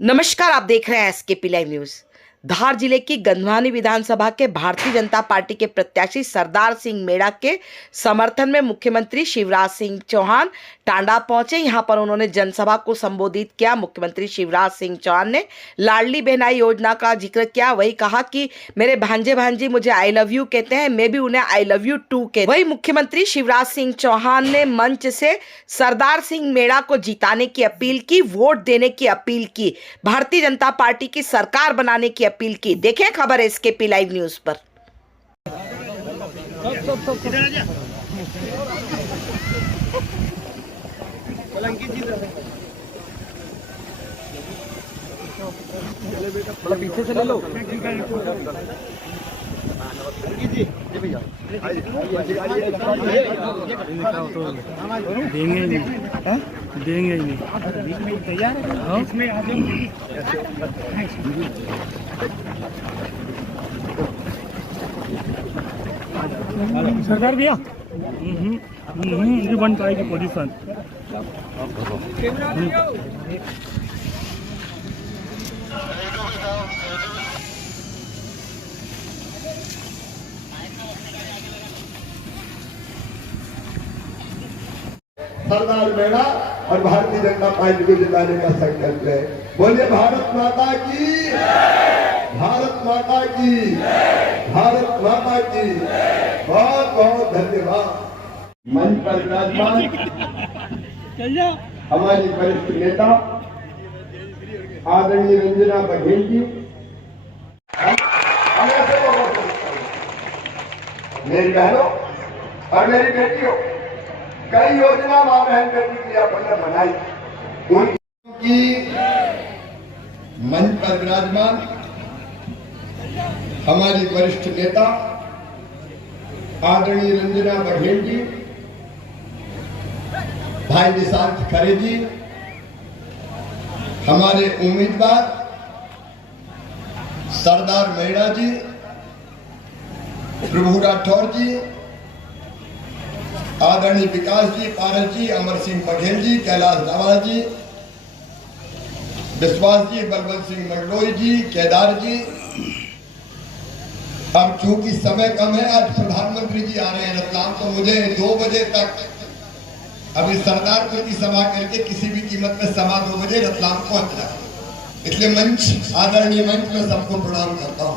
नमस्कार, आप देख रहे हैं एसकेपी लाइव न्यूज। धार जिले की गंधवानी विधानसभा के भारतीय जनता पार्टी के प्रत्याशी सरदार सिंह मेड़ा के समर्थन में मुख्यमंत्री शिवराज सिंह चौहान टांडा पहुंचे। यहां पर उन्होंने जनसभा को संबोधित किया। मुख्यमंत्री शिवराज सिंह चौहान ने लाडली बहनाई योजना का जिक्र किया। वही कहा कि मेरे भांजे भांजी मुझे आई लव यू कहते हैं, मैं भी उन्हें आई लव यू टू कहते। वही मुख्यमंत्री शिवराज सिंह चौहान ने मंच से सरदार सिंह मेड़ा को जिताने की अपील की, वोट देने की अपील की, भारतीय जनता पार्टी की सरकार बनाने की अपील की। देखें खबर एसकेपी लाइव न्यूज पर। थोड़ा पीछे से ले लो। देंगे नहीं, देंगे ही नहीं। तैयार है इसमें आ जाओ सरकार भैया। ये बन पाएगी पोजीशन। सरदार मेड़ा और भारतीय जनता पार्टी को जिताने का संकल्प है। बोलिए भारत माता की, भारत माता की, भारत माता की। बहुत बहुत धन्यवाद। मंच पर विराजमान हमारी वरिष्ठ नेता आदरणीय रंजना बघेल जी, मेरी बहनों और मेरी बेटियों, कई योजना मां बहन बेटी के लिए अपन ने बनाई। उनकी मंच पर विराजमान हमारी वरिष्ठ नेता आदरणीय रंजना बघेल जी, भाई निशांत खरे जी, हमारे उम्मीदवार सरदार मेड़ा जी, प्रभु राठौर जी, आदरणीय विकास जी, पारस जी, अमर सिंह बघेल जी, कैलाश दावा जी, विश्वास जी, बलवंत सिंह मंडलोई जी, केदार जी। अब चूंकि समय कम है, आज प्रधानमंत्री जी आ रहे हैं रतलाम, तो मुझे 2 बजे तक अभी सरदारपुर की सभा करके किसी भी कीमत में 2 बजे रतलाम पहुंचना है। इसलिए मंच, आदरणीय मंच में सबको प्रणाम करता हूं।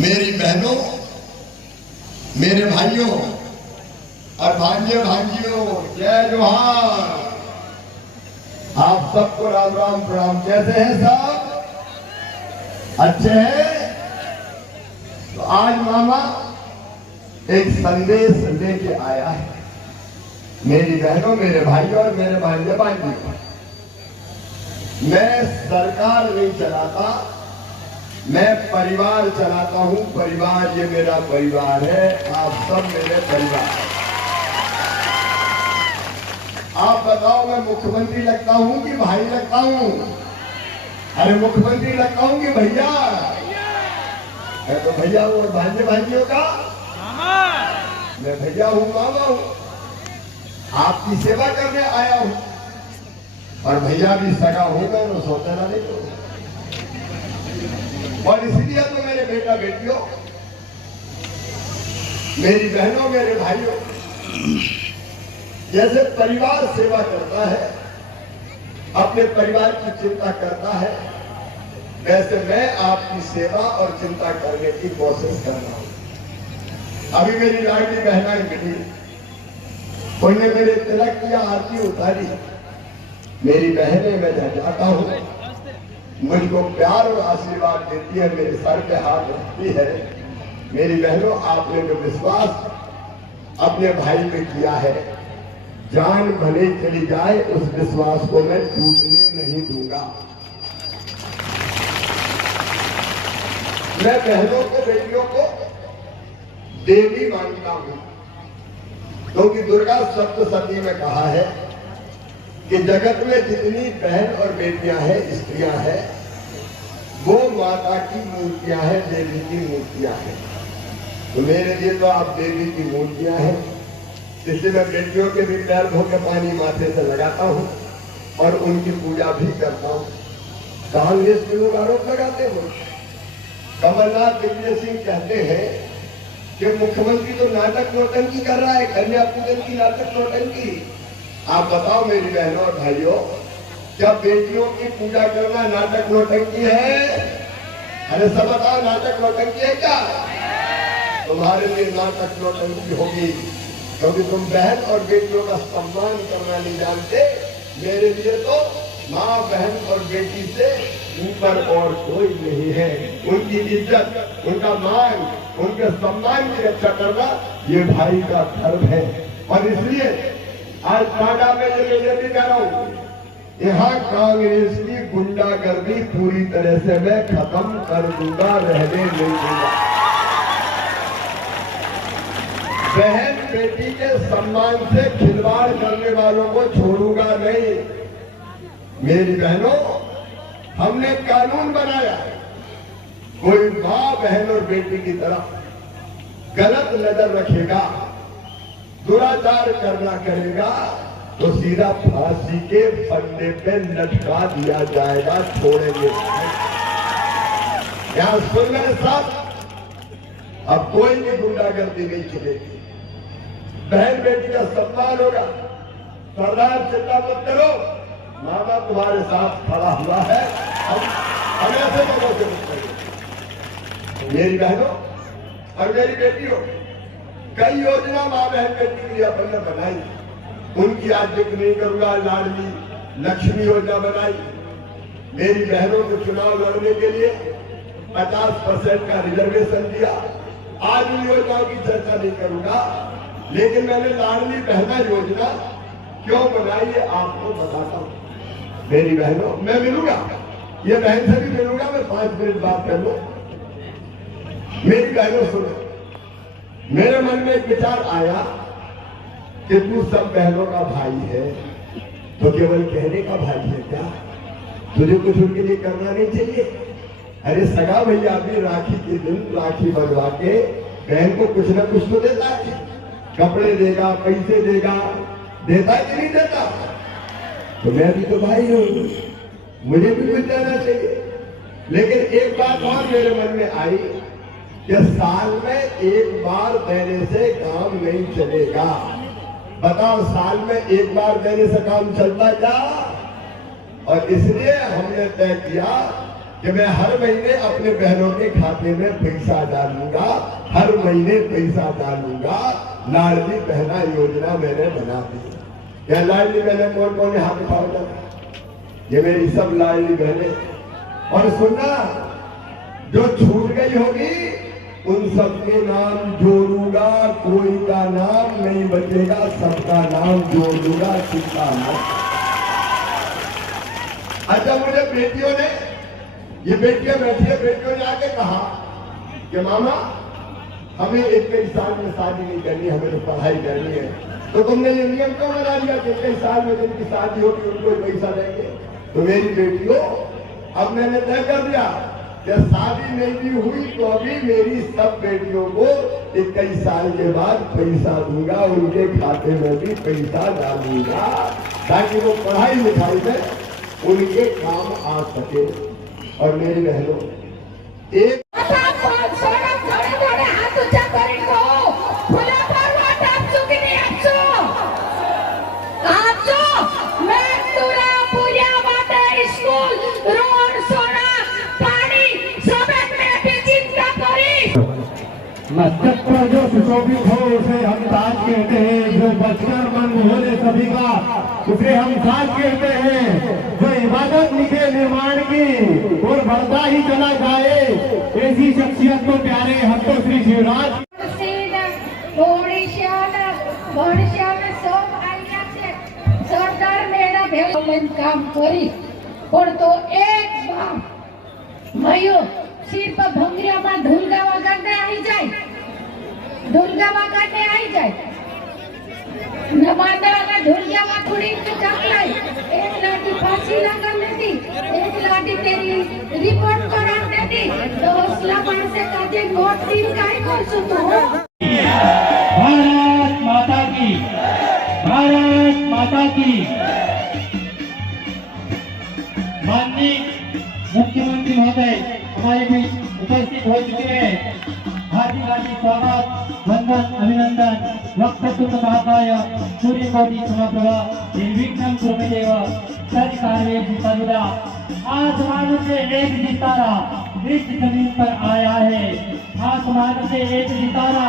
मेरी बहनों, मेरे भाइयों और भांजे भांजियों, जय जोहार। आप सबको राम राम प्रणाम। कैसे हैं सब? अच्छे हैं? तो आज मामा एक संदेश लेके आया है मेरी बहनों, मेरे भाइयों और मेरे भांजे भांजियों। मैं सरकार नहीं चलाता, मैं परिवार चलाता हूं। परिवार, ये मेरा परिवार है, आप सब मेरे परिवार हैं। आप बताओ, मैं मुख्यमंत्री लगता हूं कि भाई लगता हूं? अरे मुख्यमंत्री लगता हूं कि भैया? मैं तो भैया हूं। और भांजे भांजियों का मैं भैया हूं, मामा हूं। आपकी सेवा करने आया हूं और भैया भी सगा होगा, तो सोचना नहीं तो। और इसलिए तो मेरे बेटा बेटियों, मेरी बहनों, मेरे भाइयों, जैसे परिवार सेवा करता है, अपने परिवार की चिंता करता है, वैसे मैं आपकी सेवा और चिंता करने की कोशिश कर रहा हूं। अभी मेरी लाडली बहनाई मिली, उन्होंने मेरे तिलक किया, आरती उतारी। मेरी बहनें, मैं जाता हूं, मुझको प्यार और आशीर्वाद देती है, मेरे सर पे हाथ रखती है। मेरी बहनों, आपने जो विश्वास अपने भाई पे किया है, जान भले चली जाए, उस विश्वास को मैं टूटने नहीं दूंगा। मैं बहनों को, बेटियों को देवी मानता हूं, क्योंकि दुर्गा सप्तशती में कहा है कि जगत में जितनी बहन और बेटियां हैं, स्त्रियां हैं, वो माता की मूर्तियां हैं, देवी की मूर्तियां हैं। तो मेरे लिए तो आप देवी की मूर्तियां हैं। इसलिए मैं बेटियों के भी पैर धो के पानी माथे से लगाता हूँ और उनकी पूजा भी करता हूं। कांग्रेस के लोग आरोप लगाते हैं, कमलनाथ दिग्विजय सिंह कहते हैं कि मुख्यमंत्री तो नाटक नौटंकी कर रहा है, कन्या पूजन की नाटक नौटंकी। आप बताओ मेरी बहनों और भाइयों, क्या बेटियों की पूजा करना नाटक नौटंकी है? अरे सब बताओ, नाटक नौटंकी है क्या? तुम्हारे लिए नाटक नौटंकी होगी, क्योंकि तुम बहन और बेटियों का सम्मान करना नहीं जानते। मेरे लिए तो माँ, बहन और बेटी से ऊपर और कोई नहीं है। उनकी इज्जत, उनका मान, उनके सम्मान की रक्षा करना ये भाई का धर्म है। और इसलिए आज टाटा में ये भी कह रहा हूं, यहाँ कांग्रेस की गुंडागर्दी पूरी तरह से मैं खत्म कर दूंगा, रहने नहीं दूंगा। बहन बेटी के सम्मान से खिलवाड़ करने वालों को छोड़ूंगा नहीं। मेरी बहनों, हमने कानून बनाया, कोई माँ, बहन और बेटी की तरफ गलत नजर रखेगा, दुराचार करना करेगा, तो सीधा फांसी के फंदे पे लटका दिया जाएगा, छोड़ेंगे। यहां सुन मेरे साथ, अब कोई भी गुंडागर्दी नहीं चलेगी, बहन बेटी का सम्मान होगा। सरदार चिंता मत करो, मामा तुम्हारे साथ खड़ा हुआ है, हम ऐसे लोगों से मत करेंगे। मेरी बहनों और मेरी बेटियों, कई योजना माँ बहन बेटी के लिए अपन ने बनाई, उनकी आज जिक्र नहीं करूंगा। लाडली लक्ष्मी योजना बनाई, मेरी बहनों को चुनाव लड़ने के लिए 50% का रिजर्वेशन दिया। आज उन योजनाओं की चर्चा नहीं करूंगा, लेकिन मैंने लाडली बहना योजना क्यों बनाई है आपको बताता हूं। मेरी बहनों, मैं मिलूंगा, ये बहन से भी मिलूंगा, मैं 5 मिनट बात कर लूं। मेरी बहनों सुनो, मेरे मन में एक विचार आया कि तू सब बहनों का भाई है, तो केवल कहने का भाई है क्या? तुझे कुछ उनके लिए करना नहीं चाहिए? अरे सगा भैया भी राखी के दिन राखी बनवा के बहन को कुछ ना कुछ तो देता है, कपड़े देगा, पैसे देगा, देता है कि नहीं देता? तो मैं भी तो भाई हूं, मुझे भी कुछ देना चाहिए। लेकिन एक बात और मेरे मन में आई कि साल में एक बार देने से काम नहीं चलेगा। बताओ, साल में एक बार देने से काम चलता क्या? और इसलिए हमने तय किया कि मैं हर महीने अपने बहनों के खाते में पैसा डालूंगा, हर महीने पैसा डालूंगा। लाडली बहना योजना मैंने बना दी। क्या लाडली बहने कौन कौन हाथ उठाओ? ये मेरी सब लाडली बहने। और सुनना, जो छूट गई होगी उन सबके नाम जोड़ूंगा, कोई का नाम नहीं बचेगा, सबका नाम जोड़ दूंगा, चिंता मत। अच्छा, मुझे बेटियों ने, ये बेटियां बैठी है, बेटियों ने आके कहा कि मामा हमें 21 साल में शादी नहीं करनी, हमें तो पढ़ाई करनी है। तो तुमने ये नियम क्यों बना दिया कि 21 साल में जिनकी शादी होगी उनको पैसा देंगे? तो मेरी बेटियों, अब मैंने तय कर दिया कि शादी नहीं भी हुई तो अभी मेरी सब बेटियों को 21 साल के बाद पैसा दूंगा, उनके खाते में भी पैसा डालूंगा, ताकि वो पढ़ाई लिखाई में उनके काम आ सके। और मेरी बहनों, एक मस्तक पर जो सुशोभित हो उसे हम ताज कहते हैं, जो बचकर मन मोहले सभी का उसे हम साज कहते हैं, जो इबादत लिखे निर्माण की और बढ़ता ही चला जाए, ऐसी शख्सियत को प्यारे हम तो श्री शिवराज सरदार मेरा भेल काम करी और तो एक बार मयो सिर पर भंगरिया में ढोलगा वगाड़ने आई जाए, ढोलगा वगाड़ने आई जाए, नमादा का ढोलगा में थोड़ी चकलाई, एक लाठी फांसी लगाने दी, एक लाठी तेरी रिपोर्ट कराने दी, तो हौसला बन से काजे नोट सील काहे कर सुतो? भारत माता की, भारत माता की। माननीय मुख्यमंत्री महोदय हमारे बीच उपस्थित हो चुके हैं। हार्दिक हार्दिक स्वागत, वंदन, अभिनंदन। वक्रतुंड महाकाय सूर्यकोटि समप्रभा निर्विघ्नं कुरु मे देव सर्वकार्येषु सर्वदा। आसमान से एक सितारा इस जमीन पर आया है। आसमान से एक सितारा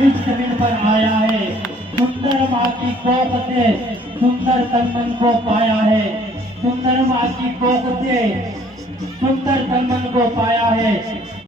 इस जमीन पर आया है। सुंदर माँ की कोख से सुंदर तन मन को पाया है। सुंदर माँ की कोख से सुंदर तन मन को पाया है।